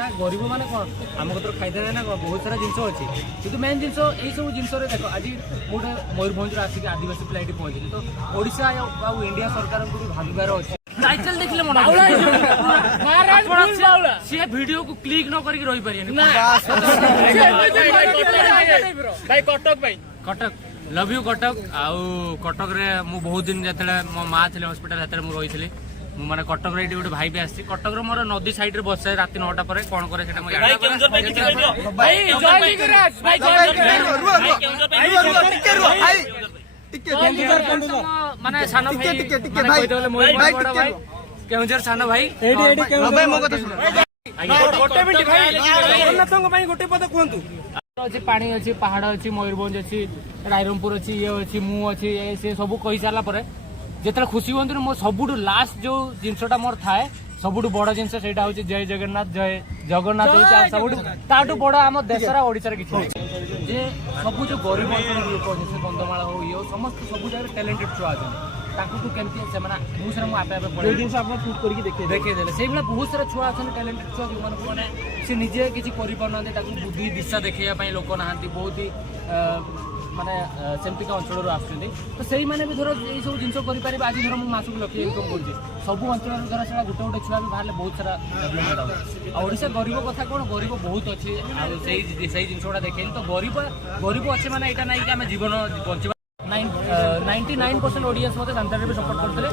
पिठा गरीब माने कौन आम कतर खाईदे ना बहुत सारा जिनस अच्छी कि मेन जिन यही सब जिनस देख आज गोटे मयूरभंज आसिक आदिवासी पिला ये पहुँचली तो ओडिशा आ इंडिया सरकार को भाविबार अच्छे टाइटल देखले मन सी वीडियो को क्लिक न करके रही पारे कटक लव यू कटक आउ कटक रे मु बहुत दिन जतले मो माँ थे हॉस्पिटल हतरे मु रही माने कटक रे गोटे भाई भी आसी कटक रे मोर नदी साइड रे बस रात 9टा पर कौन करे सेटा मु माने सान भाई केउंझर सान भाई गोटे पद कहतु अच्छी पानी अच्छी पहाड़ अच्छी मयूरभंज अच्छी रायरंगपुर अच्छी ये अच्छी मु अच्छी से सब कही सारा जिते खुशी हूँ मो सबुठ लास्ट जो जिनसा मोर थाए सबुठ बड़ जिनस से जय जगन्नाथ जय जगन्नाथ सबुठ ताठू बड़ आम देशर ओडिशा किसी जे सब जो गरीब लोक कंधमाल हो ये समस्त सब जगह टैलेंटेड छुआ अच्छे केमती से बहुत सारा मुझे देखदेले से बहुत सारा छुआ अच्छे टैलेंटेड छुआ जो मैंने सी निजे किसी करना बुद्धि दिशा देखा लोक ना बहुत ही माने सेमतिका अंचल आसुँच तो से मैंने भी धर ये सब जिन करें आज धर मुझे मासक लक्ष इनकम कर सब अंचल धर से गोटे गोटे छुआ भी बाहर बहुत सारा डेभलपमेंट आशा गरीब कथा कौन गरीब बहुत अच्छे आई जिनसा देखे तो गरीब अच्छे मैंने यहाँ ना कि आम जीवन बचा 99% ऑडियंस मत सांताली भी सपोर्ट करते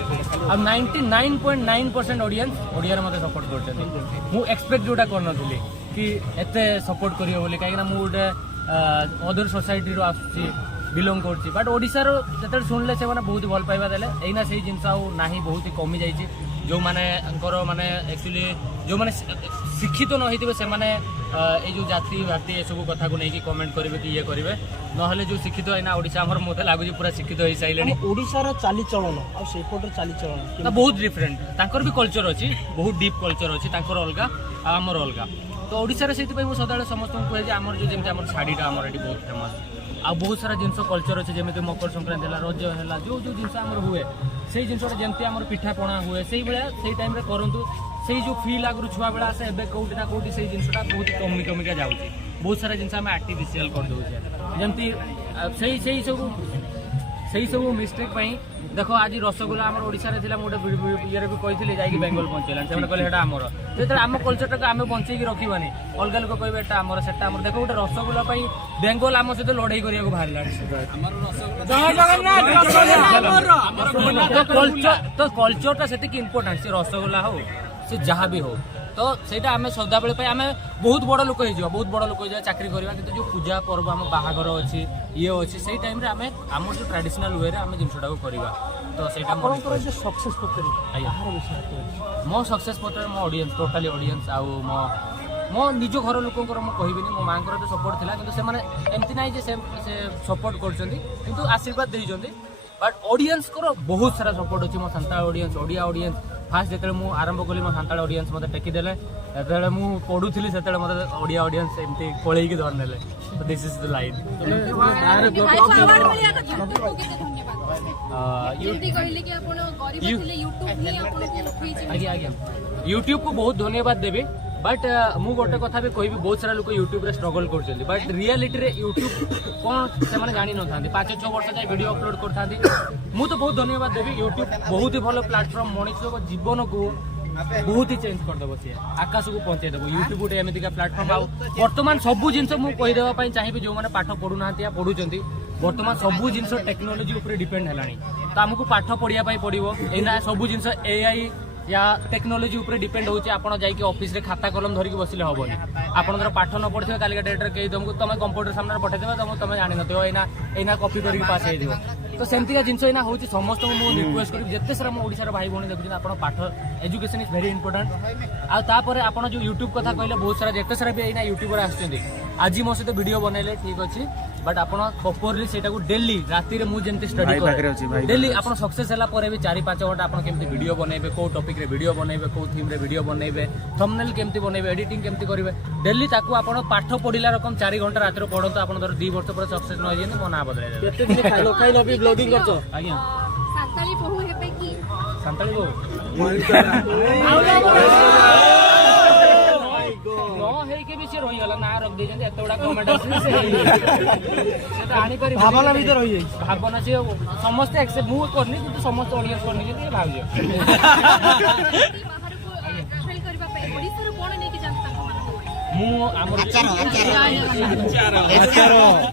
99.9% ऑडियंस ओडिया मत सपोर्ट करते मु एक्सपेक्ट जोटा करनी कि एते सपोर्ट करियो बोली कहीं मुझे अदर सोसाइटी रो आसुची बिलोंग करछि बट ओडिसा रो जते सुनले से माने बहुत भल पाइबा देले एना सही जिंस आ नाही बहुत ही कमी जाईछि जो माने अंकर माने एक्चुअली जो माने शिक्षित न होइतिबे से माने ए जो जाति भाति ए सब कथा को नहीं कमेंट करेंगे कि ये करेंगे ना जो शिक्षित है ना ओडिशा हमर मते लागुजी पूरा शिक्षित हो साइलेनी ओडिशा रो चाली चलन आ सेपट चाली चलन बहुत डिफरेंट तांकर भी कल्चर अछि बहुत डीप कल्चर अछि तांकर अलगा आ हमर अलगा तो ओडिशा रे सेति मु सदाळे समस्त को कहे जे हमर जो जेमते हमर साड़ीटा हमर एटी बहुत फेमस आ बहुत सारा जिनस कल्चर अच्छे जमी मकर संक्रांति है रज है जो जो जिन हुए से जिनसा जमी आम पिठा पणा हुए से भाया टाइम करूँ से जो फील आगु छुआ बेला आसे एबे कोठी ना कोठी से जिनसा बहुत कमी कमिका जाऊँगी बहुत सारा जिन आम आर्टिफिशियल कर दौचे जमती से सब मिस्टेक देख आज रसगोला आम ओडिशा रे गोटे ये भी कही जाकि बेंगल पहुँचेगा से कहले आमर जो आम कल्चर आम बंचे रखी अलग लोग कहे आमर से देख गोटे रसगोला बेंगल आम सहित लड़ाई करने बाहर तो कल्चरटा से इम्पोर्टाट से रसगोला हो से जहाँ भी हो तो सहीटा आम सदा बेले आम बहुत बड़ लोक हो बहुत बड़ लोक हो चाकरी करवा कि जो पूजा पर्व आम बाहागर अच्छी ये अच्छी से टाइम आम जो ट्रेडिशनल वे आम जिनटा करवा तो सहीटा सक्सेस मो सक्सेस पत्र मो ऑडियंस टोटाली ऑडियंस आउ मो निज घर लोक कहबी मो माँ तो सपोर्ट था कि एमती ना से सपोर्ट कर आशीर्वाद देते बट ऑडियंस को बहुत सारा सपोर्ट अच्छी मो Santal audience Odia audience fast जो मुझे आरंभ कली मो सांताल ऑडियंस मत टेकीदेले जो मुझे पढ़ुली से मत ओडिया ऑडियंस एमती कोलैकी धरने तो this is the line YouTube को बहुत धन्यवाद देवी बट मु गोटे कथा भी कहि बहुत सारा लोग यूट्यूब रे स्ट्रगल करछन बट रियलिटी रे यूट्यूब कोन से माने जानि न थांती 5-6 वर्ष जाय वीडियो अपलोड करथांती मु तो बहुत धन्यवाद देवी यूट्यूब बहुत ही भलो प्लेटफॉर्म मनुष्य को जीवन को बहुत ही चेंज कर देबो से आकाश को पहुंचे देबो यूट्यूब गोटे एमिति का प्लेटफॉर्म आ वर्तमान सब जिंस मु कहि देबा पई चाहिबे जो माने पाठ पढु नांती या पढुचंती वर्तमान सब जिंस टेक्नोलॉजी ऊपर डिपेंड हलानी तो हमको पाठ पढिया पई पडिबो एना सब जिंस एआई या टेक्नोलॉजी ऊपर डिपेंड होची आपण जाई ऑफिस रे खाता कलम धरिक बसिले हबनी आपण धर पाठ न पढ़िथिबे कालिका डेट रे केही तुमको तमे कंप्यूटर सामने पठे देबे तुम जानि नथिबो एना कॉपी करके पास हे दिबो तो सेमतिका जिंस एना होची समस्त मु रिक्वेस्ट करी जत्ते सारा मो ओडिसा रे भाई भणी देखुछन आपण पाठ एजुकेशन इज वेरी इंपोर्टेंट आ तापर आपण जो यूट्यूब कथा कहले बहुत सारा जत्ते सारा भी एना यूट्यूबर आछथि आज मो सहित वीडियो बनैले ठीक अछि बट आपण प्रॉपर्ली सेटा को डेली राती रे मु जेंति स्टडी करे डेली आपण सक्सेस हला परे भी 4-5 घंटा आपण केमति वीडियो बनैबे को टॉपिक रे वीडियो बनैबे को थीम रे वीडियो बनैबे थंबनेल केमति बनैबे एडिटिंग केमति करिवे डेली ताकू आपण पाठ पढिला रकम 4 घंटा राती रे पढंतो आपण धर 2 वर्ष पर सक्सेस न होइजेन मो ना बदलै देबे केते दिन खाइलो भी ब्लॉगिंग करछो आज्ञा सांताली बहु हेबे की सांताली बहु से रही गला ना रख देजन एत बडा कमेंट आसी से तो आनी पारि भावना भी तो रही जाई भावना से समस्त एक्सेप्ट मु करनी କିନ୍ତୁ ସମସ୍ତ ऑडियंस करनी जे भावजे ବାହାରକୁ ଟ୍ରାଭେଲ କରିବା ପାଇଁ ଓଡ଼ିଶାରୁ କଣ ନେଇକି ଯାନ୍ତି ତାଙ୍କ ମାନଙ୍କୁ ମୁଁ ଆମର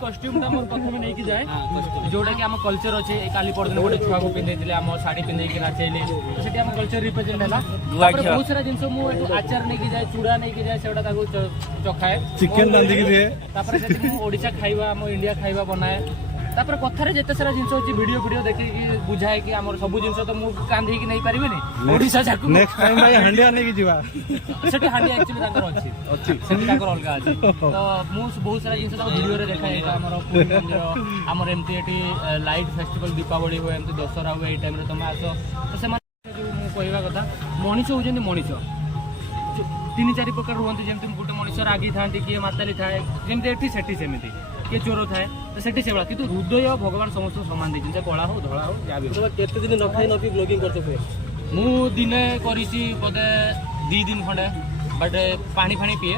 କଷ୍ଟ୍ୟୁମ ଟା ମୋର ପ୍ରଥମେ ନେଇକି ଯାଏ ଯୋଉଟା କି ଆମ କଲଚର ଅଛି କାଲି ପରଦିନ ଗୋଟେ ଛୁଆକୁ ପିନ୍ଧେଇଥିଲେ ଆମ ଶାଢୀ ପିନ୍ଧେଇକି ନାଚେଇଲେ ସେଠି ଆମ କଲଚର ରିପ୍ରେଜେଣ୍ଟ ହେଲା ତାପରେ ବହୁତ ସାରା ଜିନିଷ ମୁଁ ଏଠୁ ଆଚାର ନେଇକି ଯାଏ ଚୁଡା ନେଇକି ଯାଏ ସେଗୁଡା ତାକୁ ଚଖାଏ ଚିକେନ ରାନ୍ଧିକି ଦିଏ ତାପରେ ସେଠି ମୁଁ ଓଡ଼ିଶା ଖାଇବା ଆମ ଇଣ୍ଡିଆ ଖାଇବା ବନାଏ ତାପରେ କଥାରେ ଯେତେ ସାରା ଜିନିଷ ଅଛି ଭିଡିଓ ଦେଖିକି ବୁଝାଏ କି ଆମର ସବୁ ଜିନିଷ ତ ମୁଁ କାନ୍ଧିକି ନେଇ ପାରିବିନି ଓଡ଼ିଶା ଯାକୁ ନେକ୍ସଟ ଟାଇମ ଭାଇ ହାଣ୍ଡିଆ ନେଇକି ଯିବା ସେଠି ହାଣ୍ଡିଆ ଆକ୍ଚୁଆଲି ତାଙ୍କର ଅଛି ସେଠି ତାଙ୍କର ଅଲଗା ଅଛି ତ ମୁଁ ବହୁତ ସାରା ଜିନିଷ ତାକୁ ଭିଡିଓରେ ଦେଖାଏ ଏଇଟା ଆମର ପୁରୀ ମନ୍ଦିର ଆମର ଏମିତି ଏଠି ଲାଇଟ୍ ଫେଷ୍ଟିଭାଲ ଦୀପାବଳି ହୁଏ ଏମିତି ଦଶହରା ହୁଏ ଏଇ ଟାଇମରେ ତମେ ଆସ ତ ସେମାନେ ଯୋଉ ମୁଁ କହିବା କଥା ମଣିଷ ହଉଛନ୍ତି ମଣିଷ 3-4 ପ୍ରକାର ରୁହନ୍ତି ଯେମିତି ଗୋଟେ ମଣିଷ ରାଗି ଥାନ୍ତି କିଏ ମାତାଲି ଥାଏ ଯେମିତି ଏଠି ସେଠି ସେମିତି କିଏ ଚୋର ଥାଏ ତ ସେଠି ସେଭଳିଆ କିନ୍ତୁ ହୃଦୟ ଭଗବାନ ସମସ୍ତଙ୍କୁ ସମାନ ଦେଇଛନ୍ତି କଳା ହଉ ଧଳା ହଉ ଯାହା ବି ହଉ କେତେ ଦିନ ନ ଖାଇ ନ ପିଇ ବ୍ଲଗିଂ କରୁଛ ଫେର ମୁଁ ଦିନେ କରିଛି ବୋଧେ 2 ଦିନ ଖଣ୍ଡେ ବଟ୍ ପାଣି ଫାଣି ପିଏ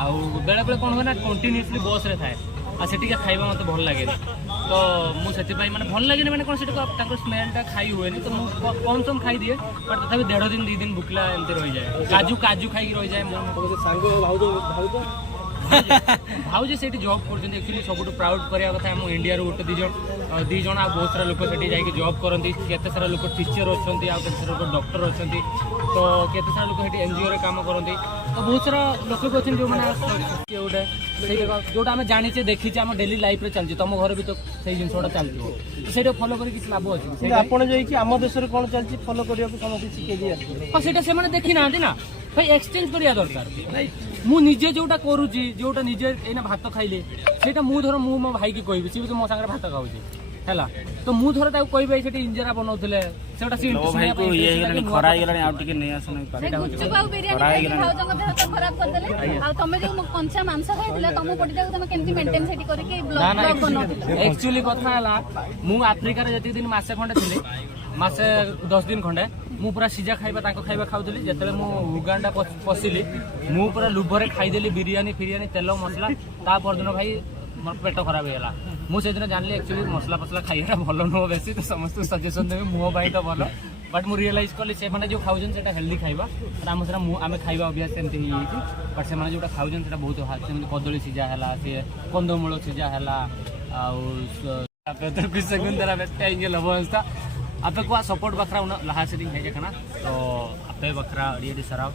ଆଉ ବେଳେବେଳେ କ'ଣ ହୁଏ ନା କଣ୍ଟିନ୍ୟୁସଲି ବସ୍ରେ ଥାଏ ଆଉ ସେଠିକା ଖାଇବା ମୋତେ ଭଲ ଲାଗେନି ତ ମୁଁ ସେଥିପାଇଁ ମାନେ ଭଲ ଲାଗେନି ମାନେ କ'ଣ ସେଠି ତାଙ୍କର ସ୍ମେଲ୍ଟା ଖାଇ ହୁଏନି ତ ମୁଁ କମ୍ ସମ୍ ଖାଇଦିଏ ବଟ୍ ତଥାପି 1.5 ଦିନ 2 ଦିନ ଭୁକିଲା ଏମିତି ରହିଯାଏ କାଜୁ ଖାଇକି ରହିଯାଏ ମୁଁ ସାଙ୍ଗ ଭାଉଜ ସେଇଠି ଜବ୍ କରୁଛନ୍ତି ଆକ୍ଚୁଆଲି ସବୁଠୁ ପ୍ରାଉଡ୍ କରିବା କଥା ଆମ ଇଣ୍ଡିଆରୁ ଗୋଟେ ଦୁଇ ଜଣ ଆଉ ବହୁତ ସାରା ଲୋକ ସେଠି ଯାଇକି ଜବ୍ କରନ୍ତି କେତେ ସାରା ଲୋକ ଟିଚର ଅଛନ୍ତି ଆଉ କେତେ ସାରା ଲୋକ ଡକ୍ଟର ଅଛନ୍ତି ତ କେତେ ସାରା ଲୋକ ସେଠି ଏନ୍ଜିଓରେ କାମ କରନ୍ତି ତ ବହୁତ ସାରା ଲୋକ ବି ଅଛନ୍ତି ଯେଉଁମାନେ ଗୋଟେ ସେଇଟା ଯେଉଁଟା ଆମେ ଜାଣିଛେ ଦେଖିଛେ ଆମ ଡେଲି ଲାଇଫ୍ରେ ଚାଲିଛି ତମ ଘରେ ବି ତ ସେଇ ଜିନିଷଟା ଚାଲିଥିବ ସେଇଟା ଫଲୋ କରି କିଛି ଲାଭ ଅଛି ଆପଣ ଯାଇକି ଆମ ଦେଶରେ କ'ଣ ଚାଲିଛି ଫଲୋ କରିବାକୁ ସମସ୍ତେ ଶିଖେଇ ଦେଇ ଆସିବେ ହଁ ସେଇଟା ସେମାନେ ଦେଖି ନାହାନ୍ତି ନା ଭାଇ ଏକ୍ସଚେଞ୍ଜ କରିବା ଦରକାର ମୁଁ ନିଜେ ଯୋଉଟା କରୁଛି ଯୋଉଟା ନିଜେ ଏଇନା ଭାତ ଖାଇଲେ ସେଇଟା ମୁଁ ଧର ମୁଁ ମୋ ଭାଇକି କହିବି ସିଏ ବି ତ ମୋ ସାଙ୍ଗରେ ଭାତ ଖାଉଛି ହେଲା ତ ମୁଁ ଧର ତାକୁ କହିବି ସେଠି ଇଞ୍ଜରା ବନଉଥିଲେ ସେଟା ଖରା ହେଇଗଲାଣି ଆଉ ଟିକେ ନେଇ ଆସନ ଗୁପଚୁପ ଆଉ ବିରିୟାନୀ ଭାଉଜଙ୍କ ଦେହ ତ ଖରାପ କରିଦେଲେ ଆଉ ତମେ ଯୋଉ କଞ୍ଚା ମାଂସ ଖାଇଥିଲ ତମ ବଡିଟାକୁ ତମେ କେମିତି ମେଣ୍ଟେନ୍ ସେଠି କରିକି ବ୍ଲଗ ବନଉଥିଲ ଆକ୍ଚୁଆଲି କଥା ହେଲା ମୁଁ ଆଫ୍ରିକାରେ ଯେତିକି ଦିନ ମାସେ ଖଣ୍ଡେ ଥିଲି ମାସେ 10 ଦିନ ଖଣ୍ଡେ ମୁଁ ପୁରା ସିଝା ଖାଇବା ତାଙ୍କ ଖାଇବା ଖାଉଥିଲି ଯେତେବେଳେ ମୁଁ ଉଗାଣ୍ଡା ପଶିଲି ମୁଁ ପୁରା ଲୁଭରେ ଖାଇଦେଲି ବିରିୟାନୀ ତେଲ ମସଲା ତା ପରଦିନ ଭାଇ ମୋର ପେଟ ଖରାପ ହେଇଗଲା ମୁଁ ସେଦିନ ଜାଣିଲି ଆକ୍ଚୁଆଲି ମସଲା ଖାଇବାଟା ଭଲ ନୁହଁ ବେଶୀ ତ ସମସ୍ତଙ୍କୁ ସଜେସନ ଦେବି ମୁହଁ ପାଇଁ ତ ଭଲ ବଟ୍ ମୁଁ ରିଅଲାଇଜ୍ କଲି ସେମାନେ ଯେଉଁ ଖାଉଛନ୍ତି ସେଇଟା ହେଲ୍ଦି ଖାଇବା ଆମ ସେଟା ଆମେ ଖାଇବା ଅଭ୍ୟାସ ସେମିତି ହେଇଯାଇଛି ବଟ୍ ସେମାନେ ଯେଉଁଟା ଖାଉଛନ୍ତି ସେଇଟା ବହୁତ ସେମିତି କଦଳୀ ସିଝା ହେଲା ସିଏ କନ୍ଦମୂଳ सिझा है आपे को सपोर्ट बखरा लहा से हेजना तो आपे बखरा अड़ी सराव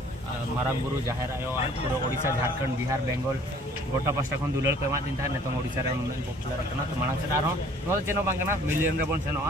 मारांगुरु जाहेर आयो पूरा ओडिशा झारखंड बिहार बेंगल गोटा पास्टा खन दुलर पेमा दिन था नेतम ओडिशा रे पॉपुलर कना तो माना से आरो नो चेनो बांगना मिलियन रे बन सेनो